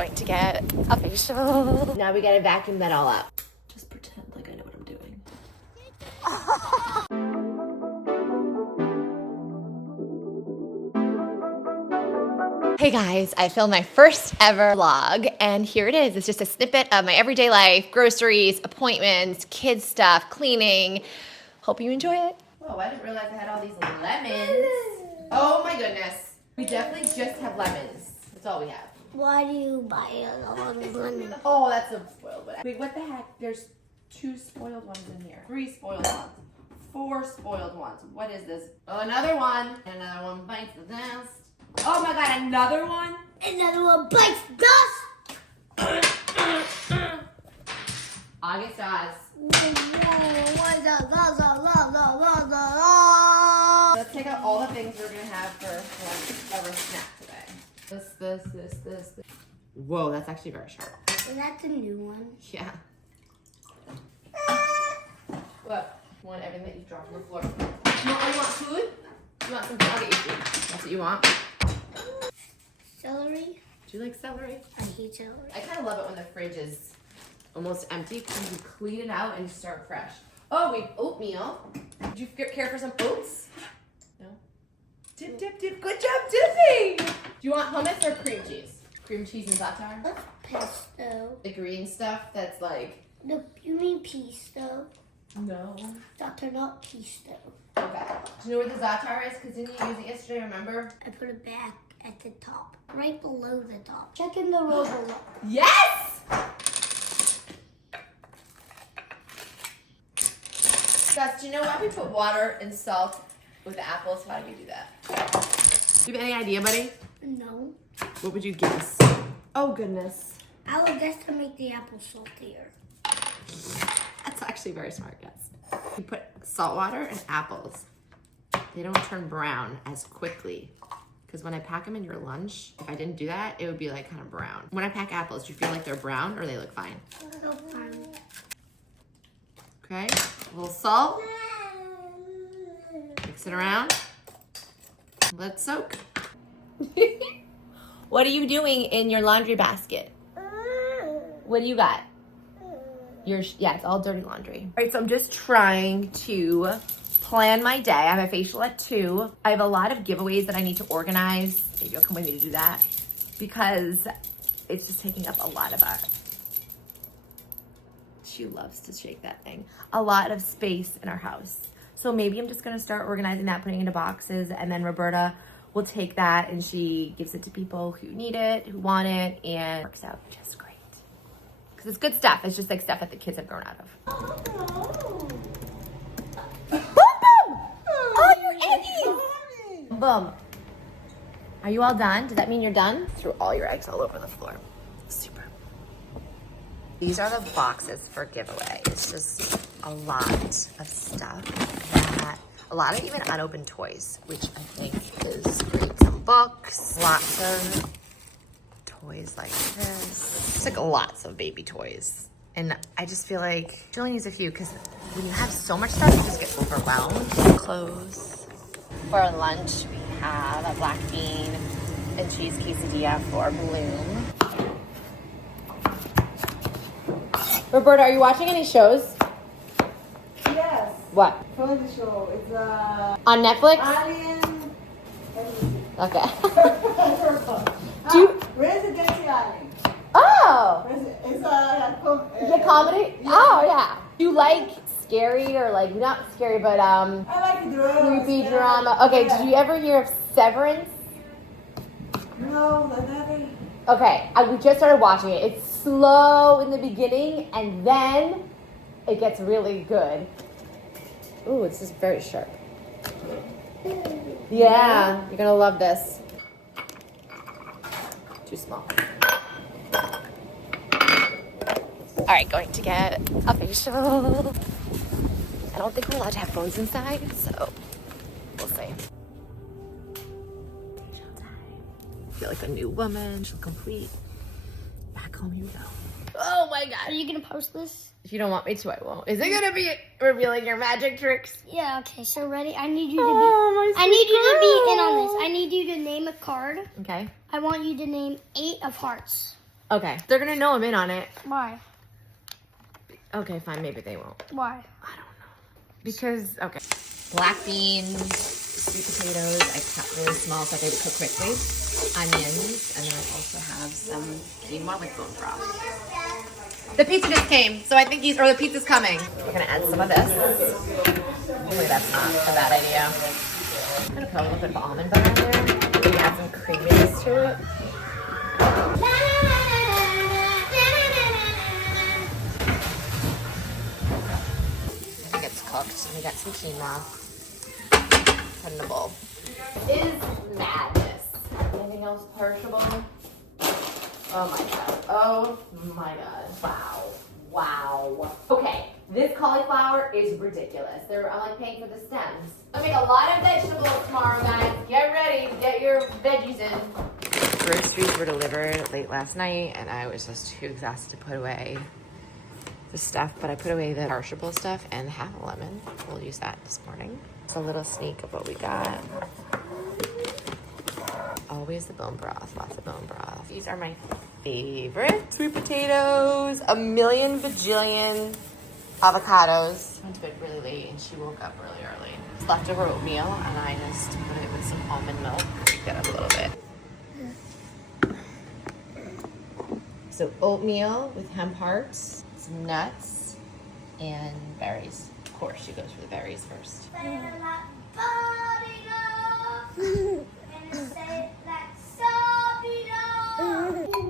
going to get a facial. Now we gotta vacuum that all up. Just pretend like I know what I'm doing. Hey guys, I filmed my first ever vlog and here it is. It's just a snippet of my everyday life, groceries, appointments, kids stuff, cleaning. Hope you enjoy it. Oh, I didn't realize I had all these lemons. Oh my goodness. We definitely just have lemons. That's all we have. Why do you buy a lot of lemons? Oh, that's a spoiled one. Wait, what the heck? There's 2 spoiled ones in here. 3 spoiled ones. 4 spoiled ones. What is this? Oh, another one. And another one bites the dust. Oh my god, another one? Another one bites dust. August Oz. Let's take out all the things we're gonna have for whatever snack today. This. Whoa, that's actually very sharp. Is that the new one? Yeah. What? You want everything that you dropped on the floor? You want food? You want some food? I'll get you food. That's what you want? Celery? Do you like celery? I hate celery. I kind of love it when the fridge is almost empty because you clean it out and you start fresh. Oh, we have oatmeal. Did you care for some oats? No? Dip. Good job dipping! Do you want hummus or cream cheese? Cream cheese and za'atar? Pesto. The green stuff that's like... You mean pesto? No. Za'atar, not pesto. Okay. Do you know where the za'atar is? Because didn't you use it yesterday, remember? I put it back at the top. Right below the top. Check in the row below. Yes! Gus, do you know why we put water and salt with the apples? Why do we do that? Do you have any idea, buddy? No. What would you guess? Oh, goodness. I would guess to make the apple saltier. That's actually very smart, guess. You put salt water and apples. They don't turn brown as quickly. Because when I pack them in your lunch, if I didn't do that, it would be like kind of brown. When I pack apples, do you feel like they're brown or they look fine? So fine. Okay, a little salt. Mix it around. Let's soak. What are you doing in your laundry basket? What do you got? Yeah, it's all dirty laundry. All right, so I'm just trying to plan my day. I have a facial at 2. I have a lot of giveaways that I need to organize. Maybe you'll come with me to do that because it's just taking up a lot of our... She loves to shake that thing. A lot of space in our house. So maybe I'm just gonna start organizing that, putting it into boxes, and then Roberta will take that and she gives it to people who need it, who want it, and it works out just great. Because it's good stuff. It's just like stuff that the kids have grown out of. Oh, you Iggy! Boom. Are you all done? Does that mean you're done? Threw all your eggs all over the floor. Super. These are the boxes for giveaway. It's just a lot of stuff. A lot of even unopened toys, which I think is great. Some books, lots of toys like this. It's like lots of baby toys. And I just feel like she only needs a few because when you have so much stuff, you just get overwhelmed. Clothes. For lunch, we have a black bean and cheese quesadilla for Bloom. Roberta, are you watching any shows? Yes. What? Follow the show. It's On Netflix? Alien. Okay. Do you... Where's the Dancing Alien? Oh! It's Is it comedy? Yeah. Oh, yeah. Do you like scary or like, not scary, but I like drama. creepy drama? Okay, Yeah. did you ever hear of Severance? No, I never. Okay, we just started watching it. It's slow in the beginning and then it gets really good. Ooh, it's just very sharp. Yeah, you're gonna love this. Too small. All right, going to get a facial. I don't think we're allowed to have phones inside, so we'll see. Facial time. I feel like a new woman. She'll complete. Back home you go. Oh my God. Are you gonna post this? If you don't want me to, I won't. Is it gonna be revealing your magic tricks? Yeah, okay, so ready? I need you to Oh, I need you to be in on this. I need you to name a card. Okay. I want you to name 8 of hearts. Okay, they're gonna know I'm in on it. Why? Okay, fine, maybe they won't. Why? I don't know. Because, okay. Black beans, sweet potatoes, I cut really small so they would cook quickly. Onions, and then I also have some quinoa with bone broth. The pizza just came, so I think the pizza's coming. We're gonna add some of this. Hopefully that's not a bad idea. I'm gonna put a little bit of almond butter in there. We can add some creaminess to it. I think it's cooked. And we got some quinoa. Put in the bowl. It is madness. Anything else perishable? Oh my god. Oh my god. Wow. Wow. Okay, this cauliflower is ridiculous. I'm like paying for the stems. I'll make a lot of vegetables tomorrow, guys. Get ready. Get your veggies in. Groceries were delivered late last night, and I was just too exhausted to put away the stuff, but I put away the perishable stuff and half a lemon. We'll use that this morning. It's a little sneak of what we got. Always the bone broth, lots of bone broth. These are my favorite. Sweet potatoes, a million bajillion avocados. I went to bed really late and she woke up really early. It's leftover oatmeal and I just put it with some almond milk to get up a little bit. So oatmeal with hemp hearts, some nuts, and berries. Of course, she goes for the berries first.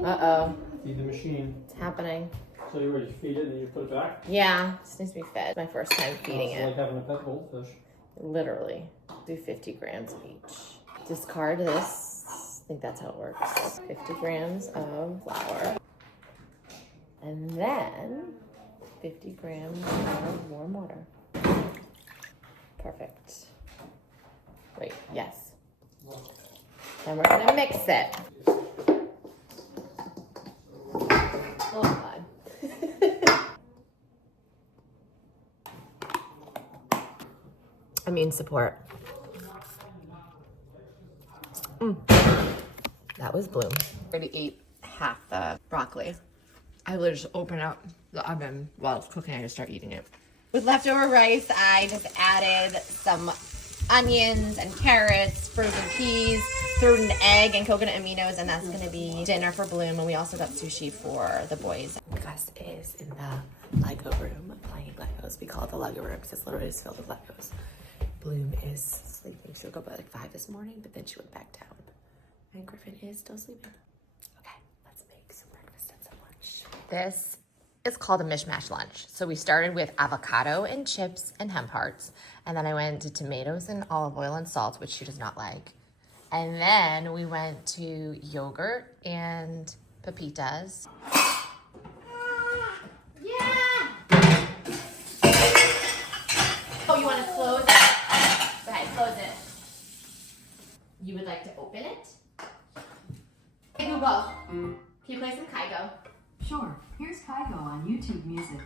Uh-oh. Feed the machine. It's happening. So you already feed it and then you put it back? Yeah, this needs to be fed. My first time feeding It's it. like having a pet goldfish. Literally. Do 50 grams of each. Discard this. I think that's how it works. 50 grams of flour. And then 50 grams of warm water. Perfect. Wait, yes. Then we're gonna mix it. Oh God. Immune support. That was bloom. I already ate half the broccoli. I literally just opened up the oven while it's cooking. I just start eating it. With leftover rice, I just added some onions and carrots, frozen peas, threw an egg and coconut aminos, and that's gonna be dinner for Bloom. And we also got sushi for the boys. Gus is in the Lego room playing Legos. We call it the Lego room because it's literally just filled with Legos. Bloom is sleeping. She woke up at like 5 this morning, but then she went back down. And Griffin is still sleeping. Okay, let's make some breakfast and some lunch. This is called a mishmash lunch. So we started with avocado and chips and hemp hearts. And then I went to tomatoes and olive oil and salt, which she does not like. And then we went to yogurt and pepitas. Yeah! Oh, you want to close it? Go ahead, close it. You would like to open it? Hey Google, can you play some Kygo? Sure. Here's Kygo on YouTube Music.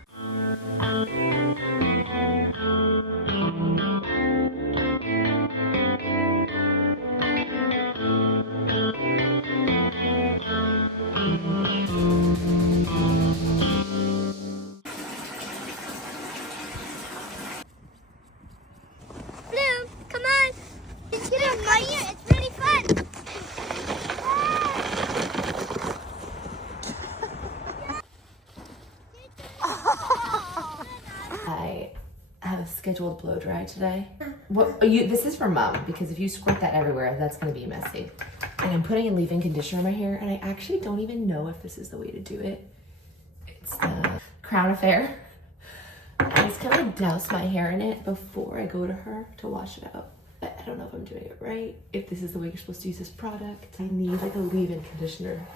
Bloom, come on. Get in my ear. It's really fun. I have a scheduled blow dry today. This is for Mom, because if you squirt that everywhere, that's gonna be messy. And I'm putting in leave-in conditioner in my hair, and I actually don't even know if this is the way to do it. It's the Crown Affair. I just kind of douse my hair in it before I go to her to wash it out. But I don't know if I'm doing it right, if this is the way you're supposed to use this product. I need like a leave-in conditioner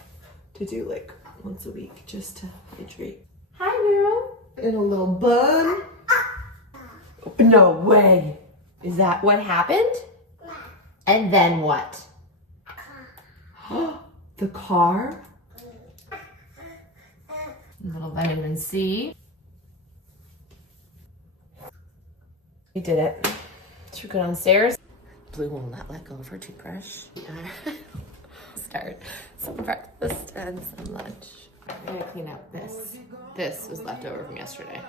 to do like once a week just to hydrate. Hi, girl. In a little bun. No way. Is that what happened? And then what? The car? A little vitamin C. We did it. Should we go downstairs? Blue will not let go of her toothbrush. Start some breakfast and some lunch. gotta clean up this. This was left over from yesterday.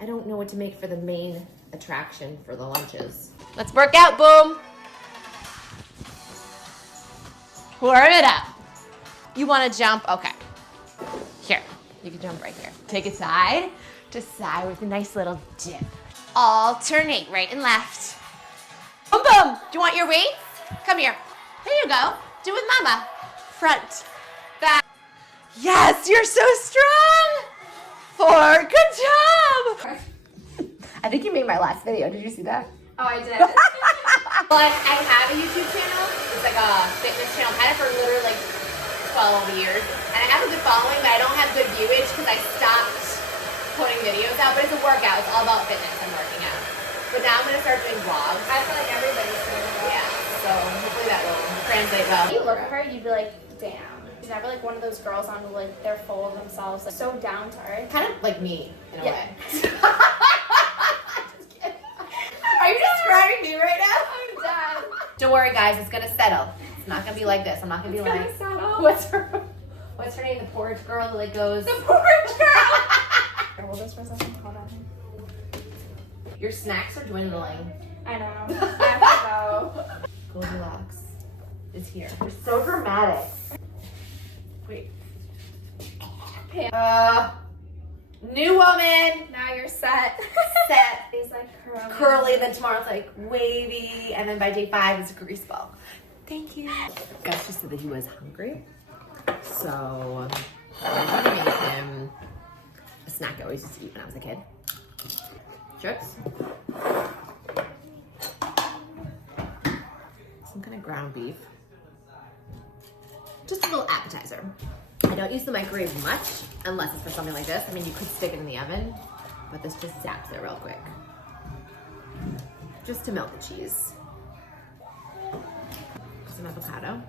I don't know what to make for the main attraction for the lunches. Let's work out, boom! Warm it up. You want to jump? Okay. Here, you can jump right here. Take it side to side with a nice little dip. Alternate right and left. Boom, boom. Do you want your weights? Come here. Here you go. Do it with mama. Front, back. Yes, you're so strong. 4, good job. I think you made my last video. Did you see that? Oh, I did. But I have a YouTube channel. It's like a fitness channel. I've had it for literally like 12 years. And I have a good following, but I don't have good viewage because I stopped putting videos out. But it's a workout. It's all about fitness and working out. But now I'm going to start doing vlogs. I feel like everybody's doing it. Yeah. So hopefully that will translate well. If you look at her, you'd be like, damn. She's never like one of those girls on who like they're full of themselves, like so down to earth. Kind of like me in a Yeah. way. Are you describing me right now? I'm done. Don't worry, guys. It's gonna settle. It's not gonna be like this. I'm not gonna be like. What's her name? The porridge girl that like goes. The porridge girl. Will this person call that him? Your snacks are dwindling. I know. I have to go. Goldilocks is here. You're so dramatic. Wait. New woman. Now you're set. Set. It's like Curly, then tomorrow it's like wavy, and then by day 5 it's a grease ball. Thank you. Gus just said that he was hungry, so I'm gonna make him a snack I always used to eat when I was a kid. Chips. Some kind of ground beef. Just a little appetizer. I don't use the microwave much unless it's for something like this. I mean, you could stick it in the oven, but this just zaps it real quick. Just to melt the cheese. Some avocado.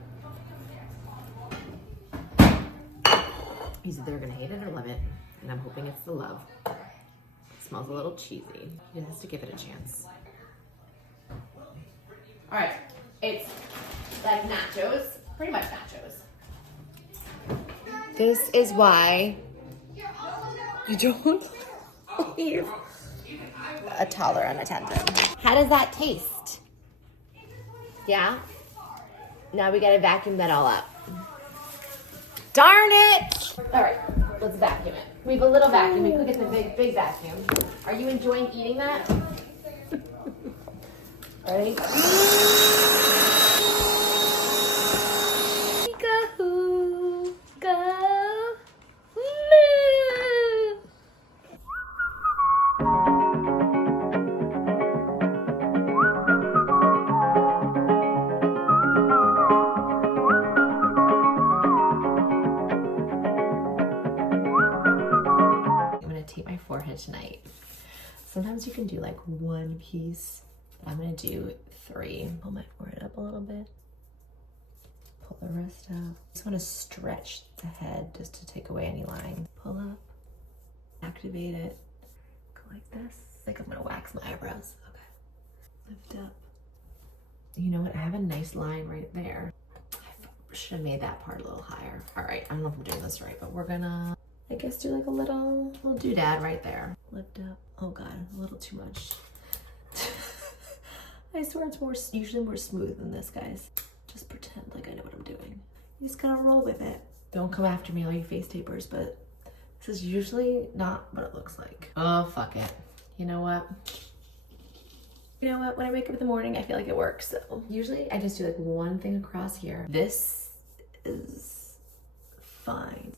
He's either gonna hate it or love it, and I'm hoping it's the love. It smells a little cheesy. He has to give it a chance. All right, it's like nachos, pretty much nachos. This is why you don't leave a toddler unattended. How does that taste? Yeah? Now we gotta vacuum that all up. Darn it! All right, let's vacuum it. We have a little vacuum. We could get the big vacuum. Are you enjoying eating that? Ready? Go, go, moo. I'm gonna tape my forehead tonight. Sometimes you can do like one piece, but I'm gonna do 3. Pull my forehead up a little bit. Pull the wrist up. Just want to stretch the head just to take away any line. Pull up, activate it, go like this. I think I'm gonna wax my eyebrows. Okay. Lift up. You know what? I have a nice line right there. I should have made that part a little higher. All right, I don't know if I'm doing this right, but we're gonna, I guess, do like a little doodad right there. Lift up. Oh God, a little too much. I swear it's usually more smooth than this, guys. Just pretend like I know what I'm doing. You just gotta roll with it. Don't come after me, all you face tapers, but this is usually not what it looks like. Oh, fuck it. You know what? You know what? When I wake up in the morning, I feel like it works. So usually I just do like one thing across here. This is fine.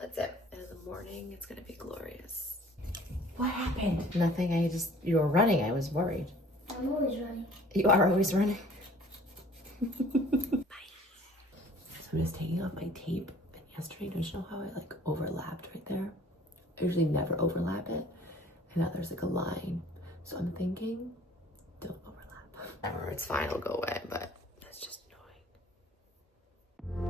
That's it. And in the morning, it's gonna be glorious. What happened? Nothing. You were running. I was worried. I'm always running. You are always running. So I'm just taking off my tape. And yesterday, don't you know how I like overlapped right there? I usually never overlap it. And now there's like a line. So I'm thinking, don't overlap. Whatever, it's fine. It'll go away, but that's just annoying.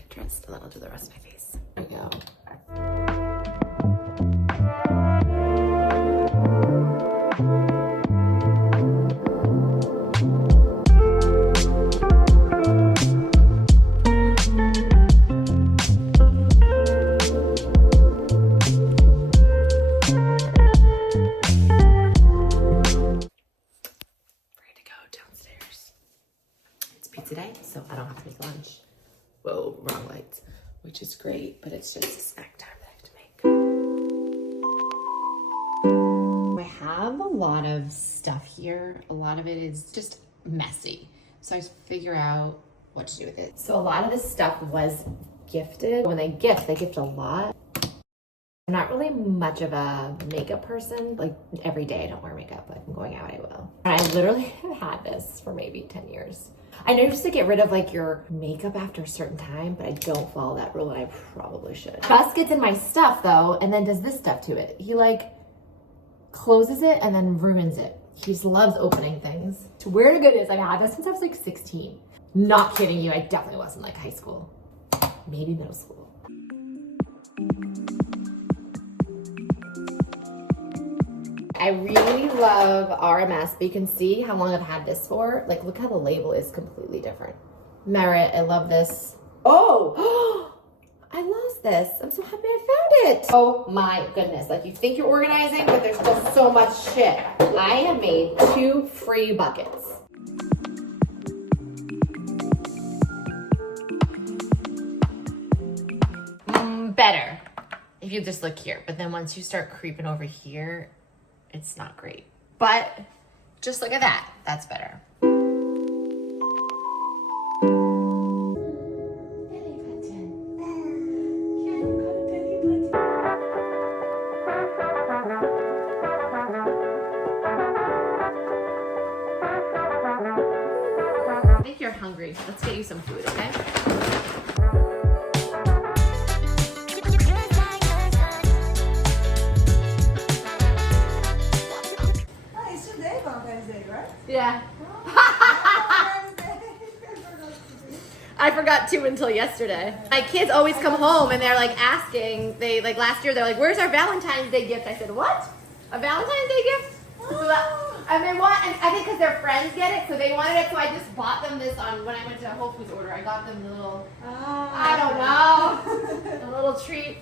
get dressed and then I'll do the rest of my face. There we go. Pizza day, so I don't have to make lunch. Whoa, wrong lights. Which is great, but it's just a snack time that I have to make. I have a lot of stuff here. A lot of it is just messy. So I figure out what to do with it. So a lot of this stuff was gifted. When they gift a lot. I'm not really much of a makeup person. Like every day I don't wear makeup, but if I'm going out, I will. And I literally have had this for maybe 10 years. I know you're supposed to get rid of like your makeup after a certain time, but I don't follow that rule and I probably should. Gus gets in my stuff though, and then does this stuff to it. He like closes it and then ruins it. He just loves opening things. Swear to goodness, I've had this since I was like 16. Not kidding you, I definitely wasn't like high school. Maybe middle school. I really love RMS, but you can see how long I've had this for. Like, look how the label is completely different. Merit, I love this. Oh, I lost this. I'm so happy I found it. Oh my goodness. Like, you think you're organizing, but there's still so much shit. I have made 2 free buckets. Better if you just look here, but then once you start creeping over here, it's not great. But just look at that. That's better. I think you're hungry. Let's get you some food, okay? Yeah. I forgot to until yesterday. My kids always come home and they're like asking, they like last year they're like, where's our Valentine's Day gift? I said, what? A Valentine's Day gift? And they want, and I think because their friends get it, so they wanted it, so I just bought them this on, when I went to Whole Foods order, I got them the little, I don't know, a little treat.